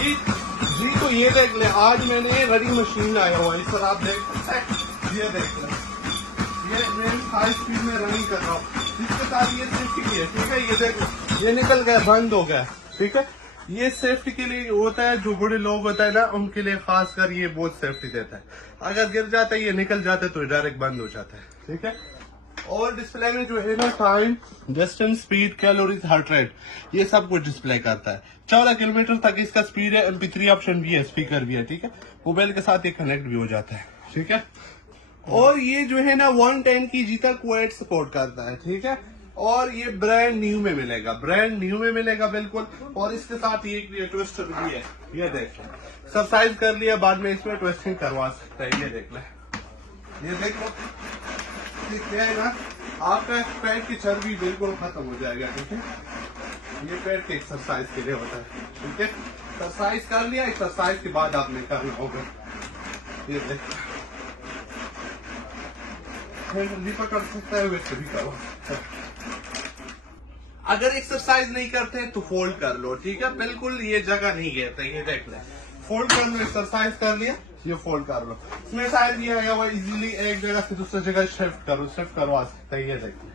जी जी तो ये देख ले, आज मैंने रनिंग मशीन लाया हुआ है, इस पर आप देख सकते हैं। ये देख ले, ये मैं हाई स्पीड में रनिंग कर रहा हूँ, इसके साथ ये सेफ्टी की है, ठीक है। ये देख, ये निकल गया, बंद हो गया, ठीक है। ये सेफ्टी के लिए होता है, जो बड़े लोग होता है ना, उनके लिए खास कर ये बहुत सेफ्टी देता है। अगर गिर जाता है, ये निकल जाता है तो डायरेक्ट बंद हो जाता है, ठीक है। और डिस्प्ले में जो है ना, time, distance, speed, calories, heart rate, ये सब कुछ डिस्प्ले करता है। 14 किलोमीटर तक इसका स्पीड है। MP3 ऑप्शन भी है, स्पीकर भी है, ठीक है। मोबाइल के साथ ये कनेक्ट भी हो जाता है, ठीक है। और ये जो है ना 110 kg तक क्वाड सपोर्ट करता है, ठीक है। और ये ब्रांड न्यू में मिलेगा, ब्रांड न्यू में मिलेगा बिल्कुल। और इसके साथ ये ट्विस्टर भी है, ये देख ले। सब साइज कर लिया, बाद में इसमें ट्विस्टिंग करवा सकता है, ये देख ले, ये देख लो। क्या है ना, आपका पेट की चर्बी बिल्कुल खत्म हो जाएगा, ठीक है। ये पेट के एक्सरसाइज के लिए होता है, ठीक है। एक्सरसाइज कर लिया, एक्सरसाइज के बाद आपने करना होगा, ये देख। भी पकड़ सकता है, वैसे भी करो। अगर एक्सरसाइज नहीं करते तो फोल्ड कर लो, ठीक है। बिल्कुल ये जगह नहीं गिरता, ये देख ले। फोल्ड कर लो, एक्सरसाइज कर लिया, ये फोल्ड कर लो। इसमें शायद ये आया हुआ, इजीली एक जगह से दूसरी जगह शिफ्ट करवा सकता है, ये देख ले,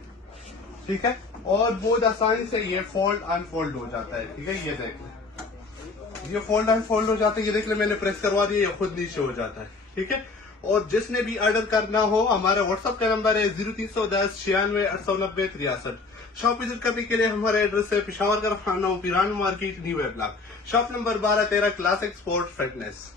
ठीक है। और बहुत आसानी से ये फोल्ड अनफोल्ड हो जाता है, ठीक है। ये देख ले, ये फोल्ड अनफोल्ड हो जाता है, ये देख ले, मैंने प्रेस करवा दिया, ये खुद नीचे हो जाता है, ठीक है। और जिसने भी ऑर्डर करना हो, हमारा व्हाट्सएप का नंबर है 0310 96 890 63। शॉप विजिट करने के लिए हमारा एड्रेस है पेशावर का रफाना, Piran market, new web block, shop number 1213, classic sport fitness.